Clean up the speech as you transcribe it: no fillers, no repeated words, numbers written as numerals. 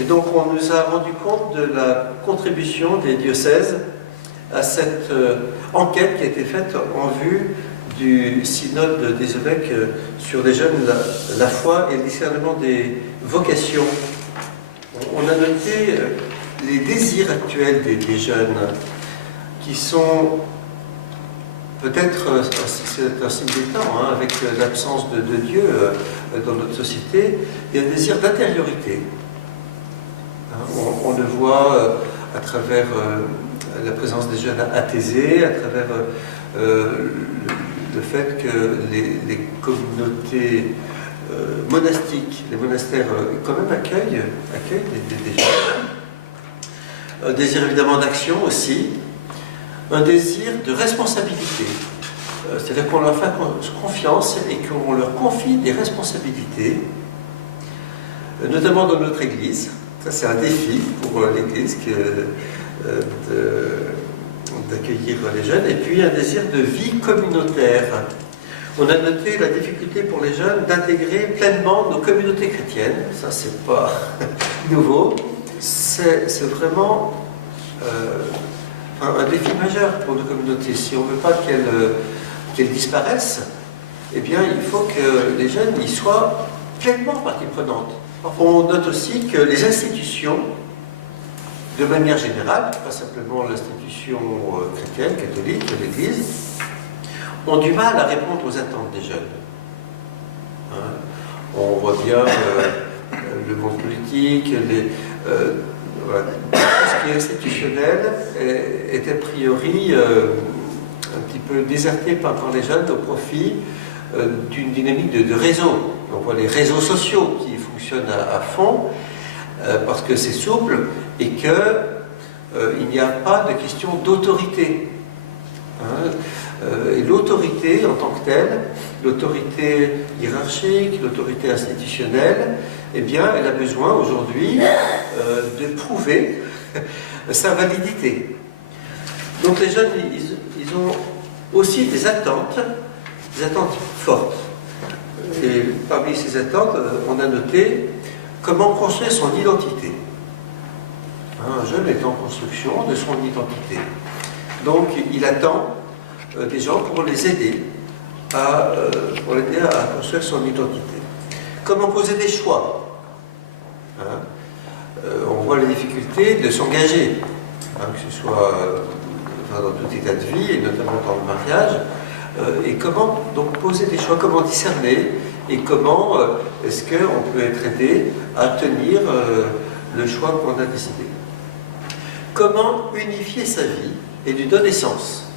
Et donc on nous a rendu compte de la contribution des diocèses à cette enquête qui a été faite en vue du synode des évêques sur les jeunes, la foi et le discernement des vocations. On a noté les désirs actuels des jeunes qui sont peut-être, c'est un signe des temps, hein, avec l'absence de Dieu dans notre société, il y a un désir d'intériorité. On le voit à travers la présence des jeunes athésés, à travers le fait que les communautés monastiques, les monastères quand même accueillent des jeunes. Un désir évidemment d'action aussi, un désir de responsabilité. C'est-à-dire qu'on leur fait confiance et qu'on leur confie des responsabilités, notamment dans notre Église. Ça, c'est un défi pour l'Église d'accueillir les jeunes. Et puis, un désir de vie communautaire. On a noté la difficulté pour les jeunes d'intégrer pleinement nos communautés chrétiennes. Ça, c'est pas nouveau. C'est vraiment un défi majeur pour nos communautés. Si on ne veut pas qu'elles disparaissent, eh bien, il faut que les jeunes y soient pleinement partie prenante. On note aussi que les institutions, de manière générale, pas simplement l'institution chrétienne, catholique, l'Église, ont du mal à répondre aux attentes des jeunes. Hein? On voit bien le monde politique, voilà. Tout ce qui est institutionnel est a priori un petit peu déserté par les jeunes au profit d'une dynamique de réseau. On voit les réseaux sociaux qui fonctionnent à fond parce que c'est souple et qu'il n'y a pas de question d'autorité. Hein? Et l'autorité en tant que telle, l'autorité hiérarchique, l'autorité institutionnelle, eh bien, elle a besoin aujourd'hui de prouver sa validité. Donc les jeunes, ils ont aussi des attentes fortes. Et parmi ces attentes, on a noté comment construire son identité. Un jeune est en construction de son identité. Donc il attend des gens pour les aider à construire son identité. Comment poser des choix, hein? On voit les difficultés de s'engager, hein, que ce soit dans tout état de vie, et notamment dans le mariage, et comment donc poser des choix, comment discerner, et comment est-ce qu'on peut être aidé à tenir le choix qu'on a décidé. Comment unifier sa vie et lui donner sens.